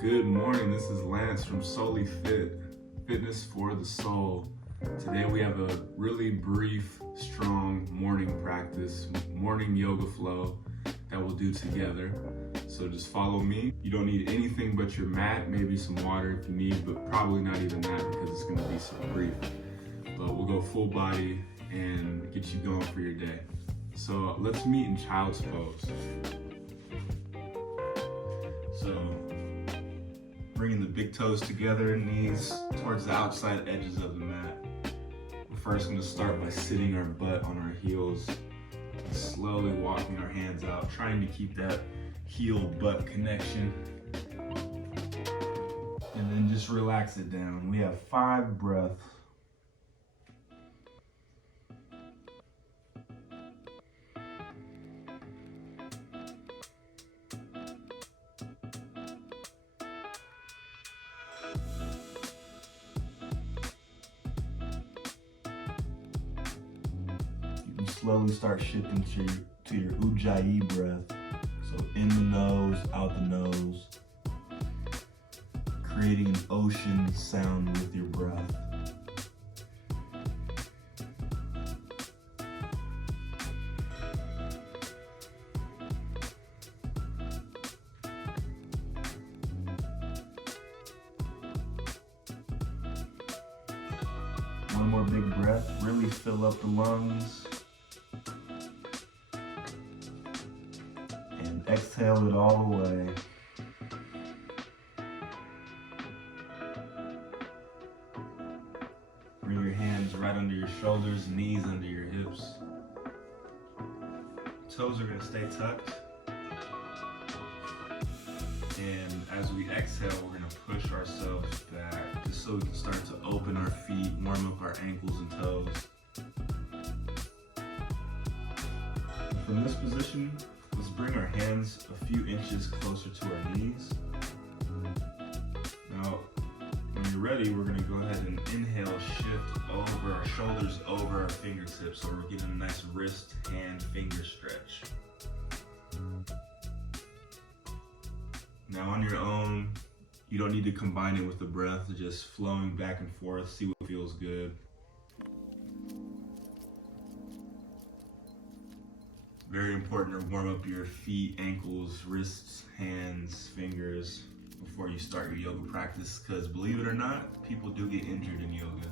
Good morning, this is Lance from Solely Fit, Fitness for the Soul. Today we have a really brief, strong morning practice, morning yoga flow that we'll do together. So just follow me. You don't need anything but your mat, maybe some water if you need, but probably not even that because it's gonna be so brief. But we'll go full body and get you going for your day. So let's meet in child's pose. So bringing the big toes together, knees towards the outside edges of the mat. We're first gonna start by sitting our butt on our heels, and slowly walking our hands out, trying to keep that heel-butt connection. And then just relax it down. We have 5 breaths. Slowly start shifting to your Ujjayi breath. So in the nose, out the nose, creating an ocean sound with your breath. One more big breath, really fill up the lungs. Exhale it all away. Bring your hands right under your shoulders, knees under your hips. Toes are going to stay tucked. And as we exhale, we're going to push ourselves back just so we can start to open our feet, warm up our ankles and toes. From this position, let's bring our hands a few inches closer to our knees. Now, when you're ready, we're gonna go ahead and inhale, shift over our shoulders, over our fingertips, so we're getting a nice wrist, hand, finger stretch. Now on your own, you don't need to combine it with the breath, just flowing back and forth, see what feels good. Very important to warm up your feet, ankles, wrists, hands, fingers before you start your yoga practice, because believe it or not, people do get injured in yoga.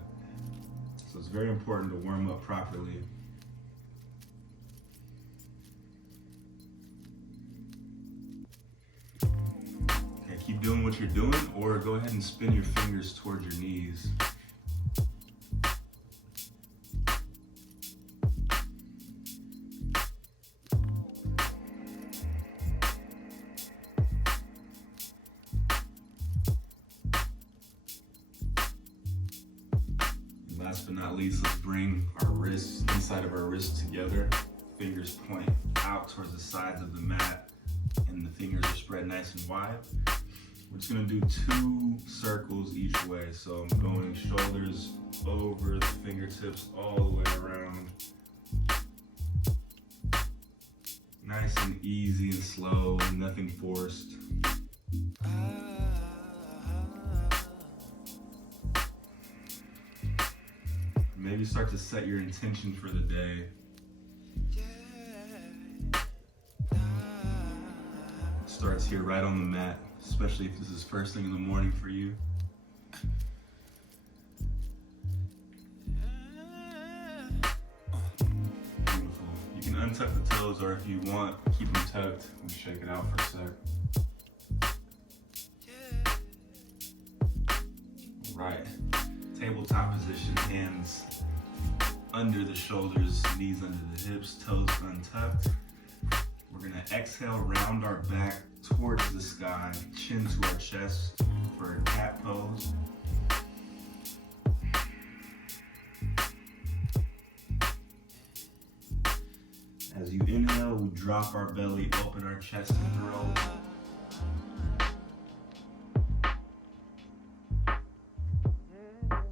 So it's very important to warm up properly. Okay, keep doing what you're doing, or go ahead and spin your fingers towards your knees. Last but not least, let's bring our wrists, inside of our wrists together. Fingers point out towards the sides of the mat, and the fingers are spread nice and wide. We're just gonna do 2 circles each way. So I'm going shoulders over the fingertips all the way around. Nice and easy and slow, nothing forced. Maybe start to set your intention for the day. It starts here right on the mat, especially if this is first thing in the morning for you. Beautiful. You can untuck the toes, or if you want, keep them tucked and shake it out for a sec. All right. Tabletop position, hands under the shoulders, knees under the hips, toes untucked. We're gonna exhale, round our back towards the sky, chin to our chest for a cat pose. As you inhale, we drop our belly, open our chest and throat.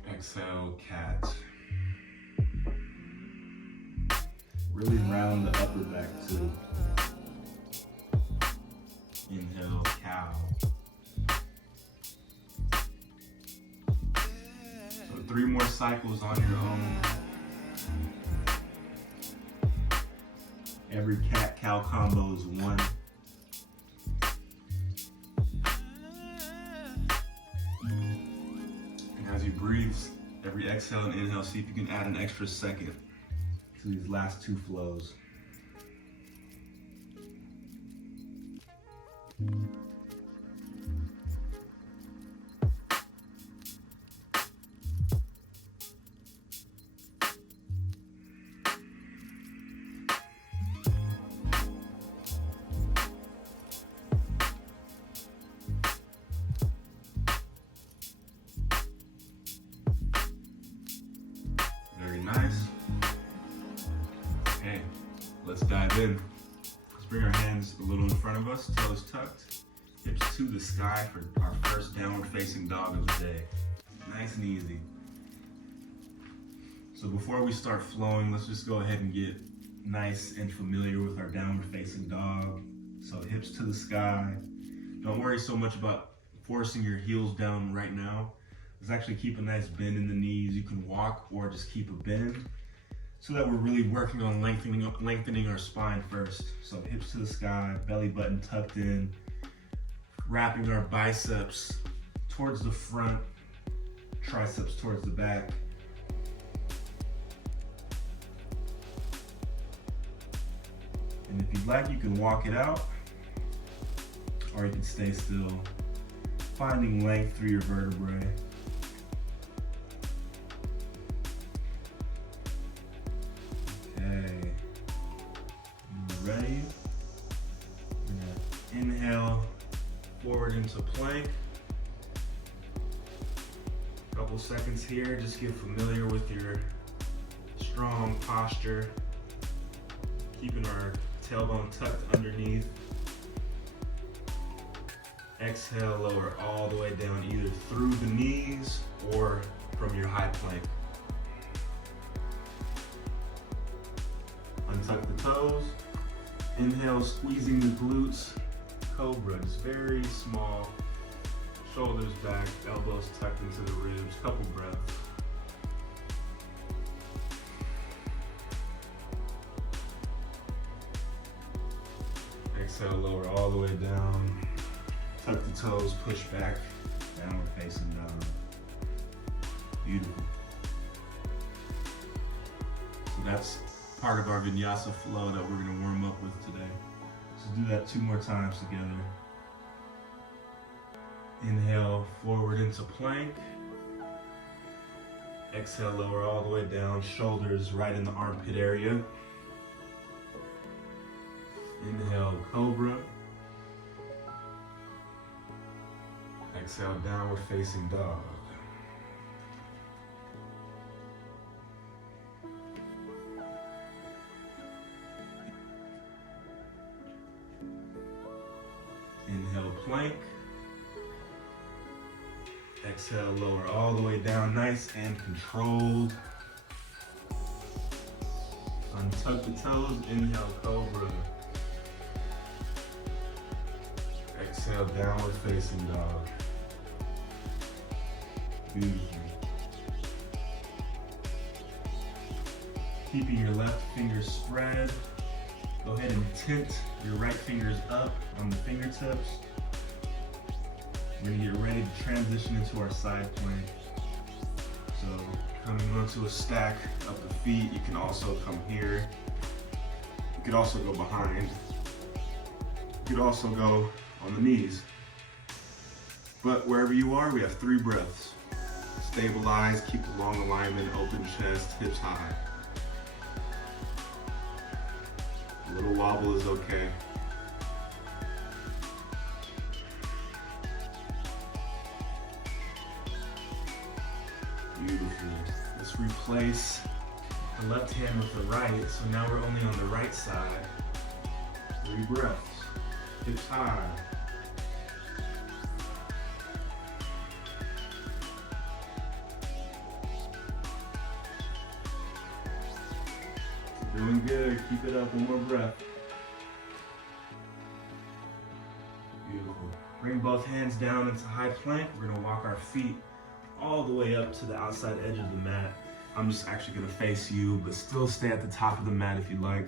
Exhale, cat. Really round the upper back too. Inhale, cow. 3 more cycles on your own. Every cat-cow combo is 1. And as you breathe, every exhale and inhale, see if you can add an extra second to these last 2 flows. Very nice. Okay, let's dive in. Let's bring our hands a little in front of us, toes tucked, hips to the sky for our first downward facing dog of the day. Nice and easy. So before we start flowing, let's just go ahead and get nice and familiar with our downward facing dog. So hips to the sky. Don't worry so much about forcing your heels down right now. Let's actually keep a nice bend in the knees. You can walk or just keep a bend so that we're really working on lengthening our spine first. So hips to the sky, belly button tucked in, wrapping our biceps towards the front, triceps towards the back. And if you'd like, you can walk it out, or you can stay still, finding length through your vertebrae. Okay, ready? We're gonna inhale forward into plank. Couple seconds here, just get familiar with your strong posture, keeping our tailbone tucked underneath. Exhale, lower all the way down, either through the knees or from your high plank. Untuck the toes. Inhale, squeezing the glutes. Cobra, just very small. Shoulders back, elbows tucked into the ribs. Couple breaths. Exhale, lower all the way down. Tuck the toes, push back, downward facing dog. Beautiful. So that's part of our vinyasa flow that we're gonna warm up with today. So do that 2 more times together. Inhale, forward into plank. Exhale, lower all the way down, shoulders right in the armpit area. Inhale, cobra. Exhale, downward facing dog. Inhale, plank. Exhale, lower all the way down, nice and controlled. Untuck the toes, inhale, cobra. Exhale, downward facing dog. Beautiful. Keeping your left finger spread. Go ahead and tint your right fingers up on the fingertips. We're gonna get ready to transition into our side plank. So coming onto a stack of the feet, you can also come here. You could also go behind. You could also go on the knees. But wherever you are, we have 3 breaths. Stabilize, keep a long alignment, open chest, hips high. A little wobble is okay. Beautiful. Let's replace the left hand with the right, so now we're only on the right side. 3 breaths. Hips high. Doing good. Keep it up. 1 more breath. Beautiful. Bring both hands down into high plank. We're gonna walk our feet all the way up to the outside edge of the mat. I'm just actually gonna face you, but still stay at the top of the mat if you like.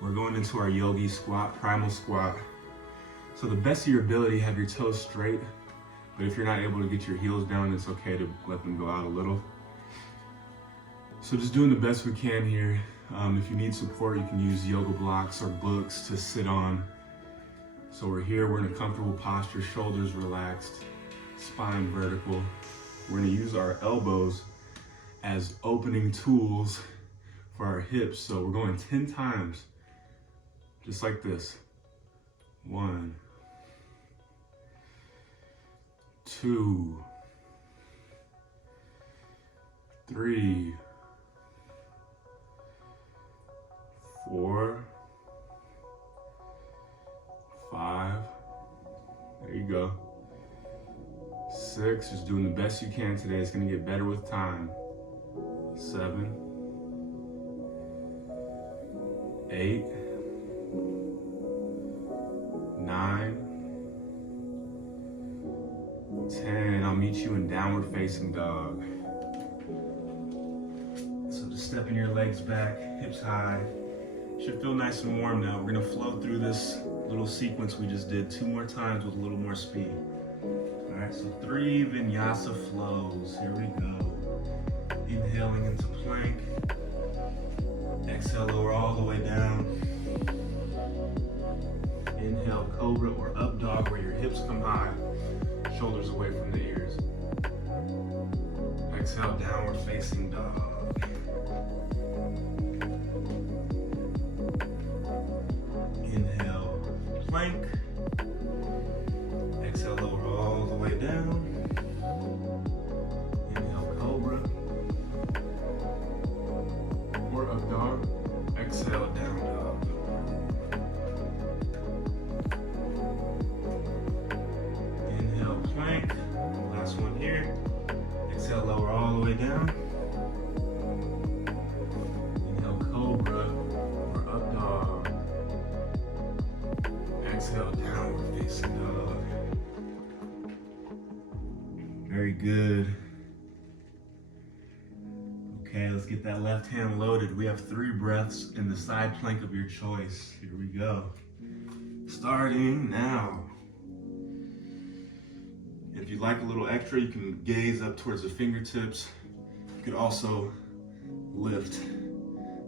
We're going into our yogi squat, primal squat. So the best of your ability, have your toes straight, but if you're not able to get your heels down, it's okay to let them go out a little. So just doing the best we can here. If you need support, you can use yoga blocks or books to sit on. So we're here, we're in a comfortable posture, shoulders relaxed, spine vertical. We're gonna use our elbows as opening tools for our hips. So we're going 10 times, just like this. 1, 2, 3, 4, 5, there you go. 6, just doing the best you can today. It's gonna get better with time. 7, 8, 9, 10. I'll meet you in downward facing dog. So just stepping your legs back, hips high. Should feel nice and warm now. We're gonna flow through this little sequence we just did 2 more times with a little more speed. All right, so 3 vinyasa flows. Here we go. Inhaling into plank. Exhale, lower all the way down. Inhale, cobra or up dog, where your hips come high, shoulders away from the ears. Exhale, downward facing dog. Inhale, plank. Exhale, lower all the way down. Inhale, cobra or up dog. Exhale, down dog. Inhale, plank. Last one here. Exhale, lower all the way down. Inhale, cobra or up dog. Exhale, downward facing dog. Very good. Okay, let's get that left hand loaded. We have 3 breaths in the side plank of your choice. Here we go. Starting now. If you'd like a little extra, you can gaze up towards the fingertips. You could also lift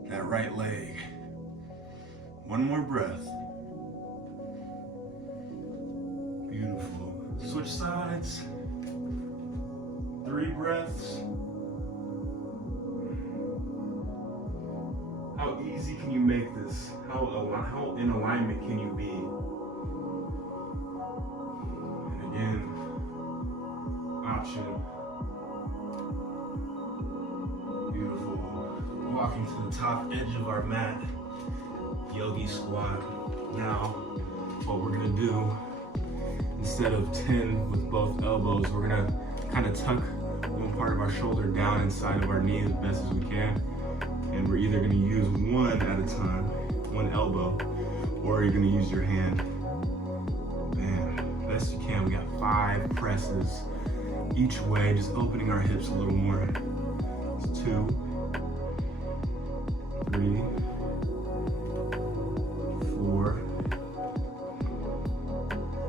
that right leg. 1 more breath. Beautiful. Switch sides. 3 breaths. How easy can you make this? How in alignment can you be? And again, option. Beautiful. Walking to the top edge of our mat, yogi squat. Now, what we're gonna do, instead of 10 with both elbows, we're gonna kind of tuck one part of our shoulder down inside of our knee as best as we can. And we're either gonna use 1 at a time, 1 elbow, or you're gonna use your hand. Man, best you can. We got 5 presses each way, just opening our hips a little more. It's 2, 3, 4,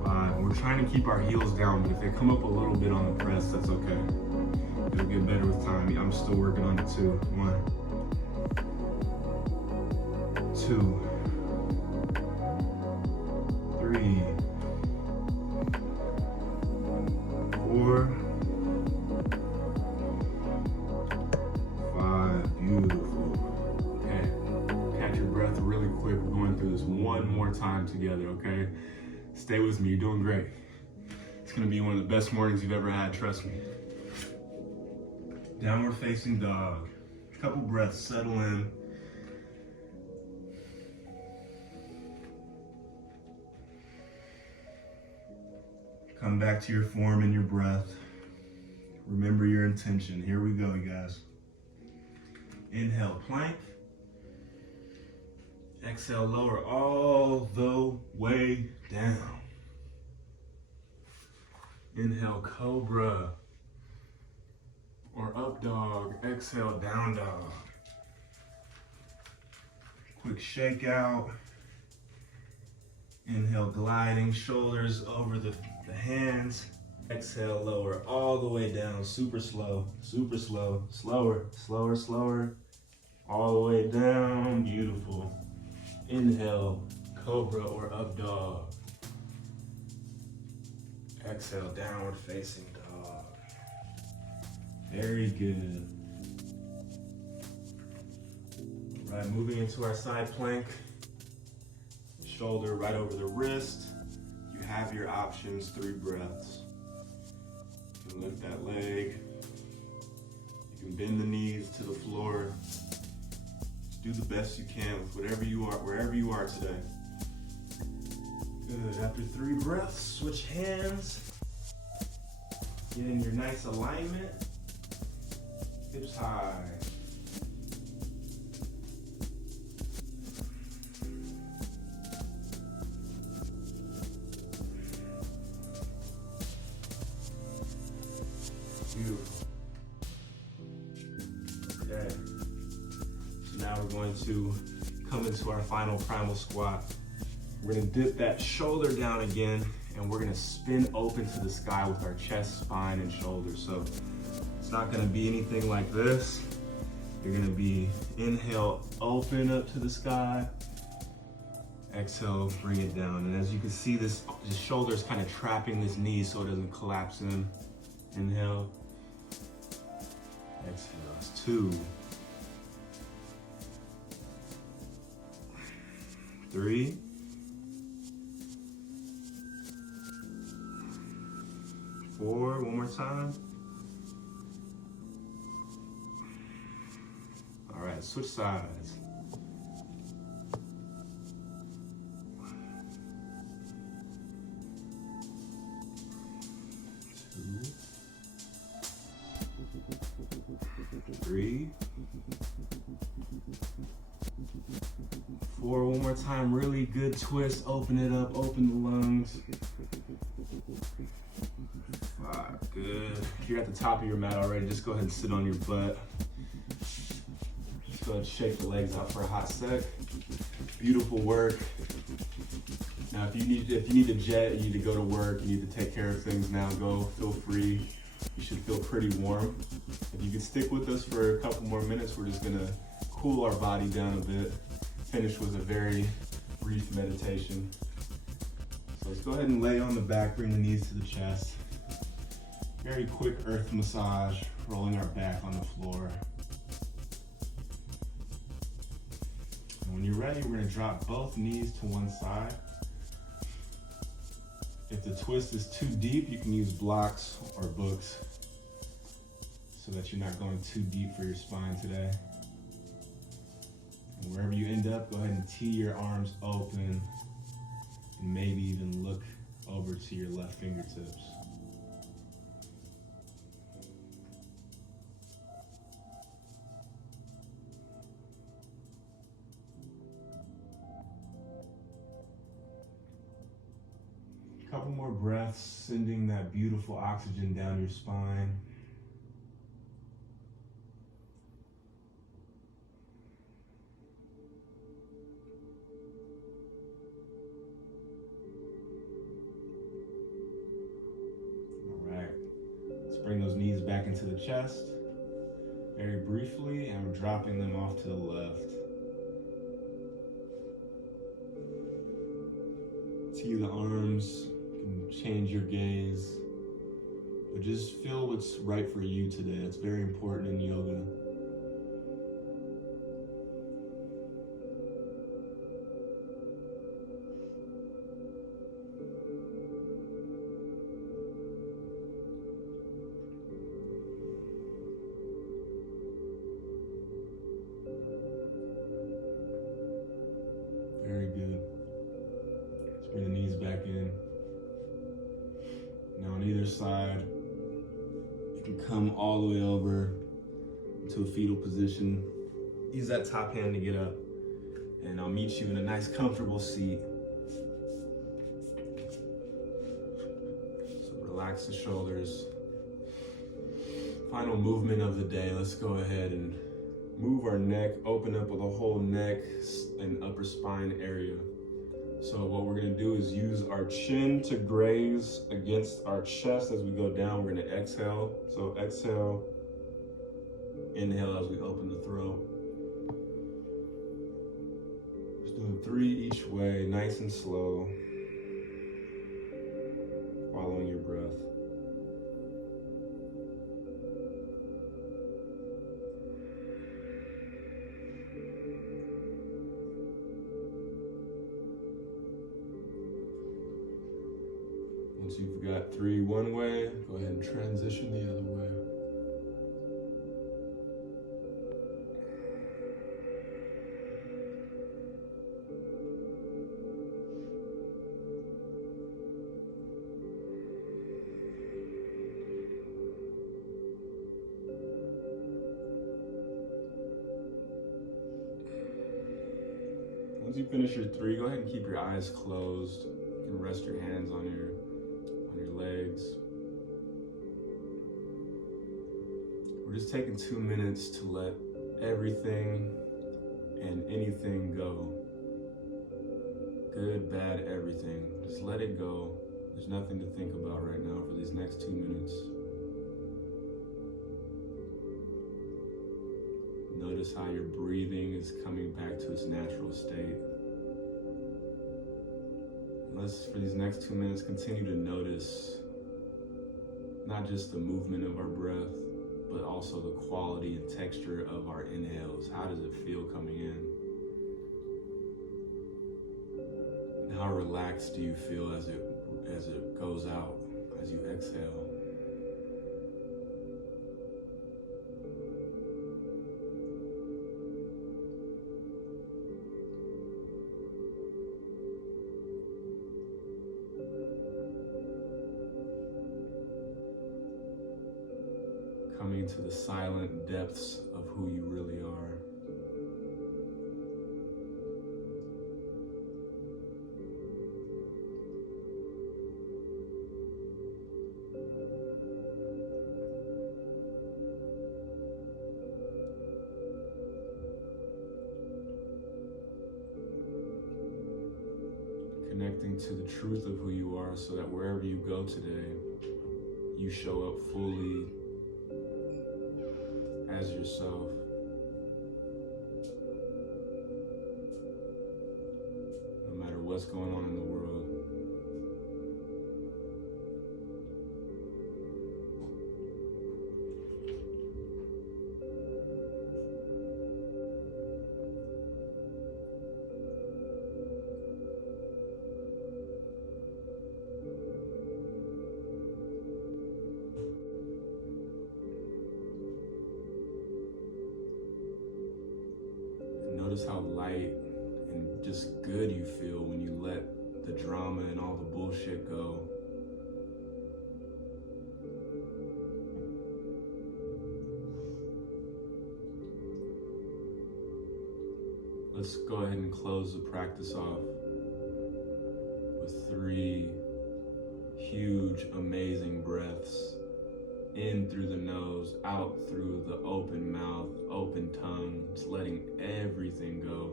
5. We're trying to keep our heels down, but if they come up a little bit on the press, that's okay. It'll get better with time. I'm still working on it too. 1, 2, 3, 4, 5. Beautiful. Okay, catch your breath really quick. We're going through this 1 more time together, okay? Stay with me, you're doing great. It's gonna be one of the best mornings you've ever had, trust me. Downward facing dog. A couple breaths, settle in. Come back to your form and your breath. Remember your intention. Here we go, you guys. Inhale, plank. Exhale, lower all the way down. Inhale, cobra. or up dog. Exhale, down dog. Quick shake out. Inhale, gliding shoulders over the hands. Exhale, lower all the way down, super slow, slower, slower, slower, all the way down, beautiful. Inhale, cobra or up dog. Exhale, downward facing dog. Very good. All right, moving into our side plank. Shoulder right over the wrist. You have your options, 3 breaths. You can lift that leg. You can bend the knees to the floor. Just do the best you can with whatever you are, wherever you are today. Good, after 3 breaths, switch hands. Get in your nice alignment. Hips high. Beautiful. Okay. So now we're going to come into our final primal squat. We're gonna dip that shoulder down again, and we're gonna spin open to the sky with our chest, spine, and shoulders. So it's not gonna be anything like this. You're gonna be inhale, open up to the sky. Exhale, bring it down. And as you can see, this shoulder is kind of trapping this knee so it doesn't collapse in. Inhale. Exhale, that's 2. 3. 4, one more time. All right, switch sides. 2. 3. 4, one more time, really good twist, open it up, open the lungs. 5, good. If you're at the top of your mat already, just go ahead and sit on your butt. Just go ahead and shake the legs out for a hot sec. Beautiful work. Now if you need to jet, you need to go to work, you need to take care of things now, go, feel free. You should feel pretty warm. If you can stick with us for a couple more minutes, we're just gonna cool our body down a bit. Finish with a very brief meditation. So let's go ahead and lay on the back, bring the knees to the chest. Very quick earth massage, rolling our back on the floor. And when you're ready, we're gonna drop both knees to one side. If the twist is too deep, you can use blocks or books so that you're not going too deep for your spine today. And wherever you end up, go ahead and tee your arms open and maybe even look over to your left fingertips. Couple more breaths, sending that beautiful oxygen down your spine. All right, let's bring those knees back into the chest very briefly, and we're dropping them off to the left. Tee the arms. Change your gaze, but just feel what's right for you today. That's very important in yoga. Very good. Let's bring the knees back in. Now on either side, you can come all the way over to a fetal position. Use that top hand to get up, and I'll meet you in a nice comfortable seat. So relax the shoulders. Final movement of the day. Let's go ahead and move our neck, open up with the whole neck and upper spine area. So what we're gonna do is use our chin to graze against our chest as we go down. We're gonna exhale. So exhale, inhale as we open the throat. Just doing 3 each way, nice and slow. Following your breath. Once you've got 3 one way, go ahead and transition the other way. Once you finish your 3, go ahead and keep your eyes closed. You can rest your hands on your legs. We're just taking 2 minutes to let everything and anything go. Good, bad, everything. Just let it go. There's nothing to think about right now for these next 2 minutes. Notice how your breathing is coming back to its natural state. Let's, for these next 2 minutes, continue to notice not just the movement of our breath, but also the quality and texture of our inhales. How does it feel coming in? And how relaxed do you feel as it goes out, as you exhale? Coming to the silent depths of who you really are. Connecting to the truth of who you are so that wherever you go today, you show up fully as yourself. No matter what's going on in the world. Notice how light and just good you feel when you let the drama and all the bullshit go. Let's go ahead and close the practice off with 3 huge, amazing breaths. In through the nose, out through the open mouth, open tongue, just letting everything go.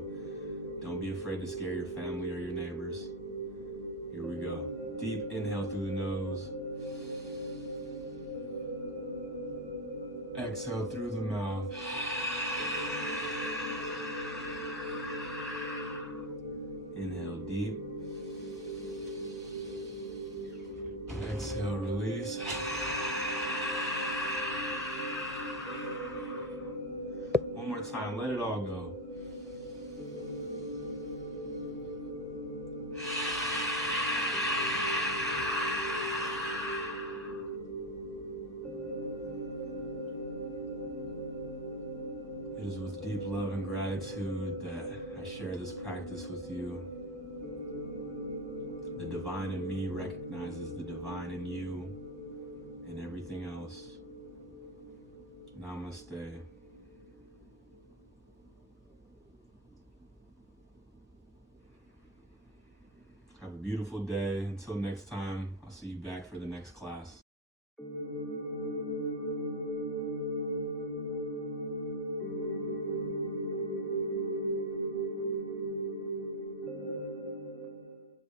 Don't be afraid to scare your family or your neighbors. Here we go. Deep inhale through the nose. Exhale through the mouth. Inhale deep. Exhale, release. One more time, let it all go. It is with deep love and gratitude that I share this practice with you. The divine in me recognizes the divine in you and everything else. Namaste. Have a beautiful day. Until next time, I'll see you back for the next class.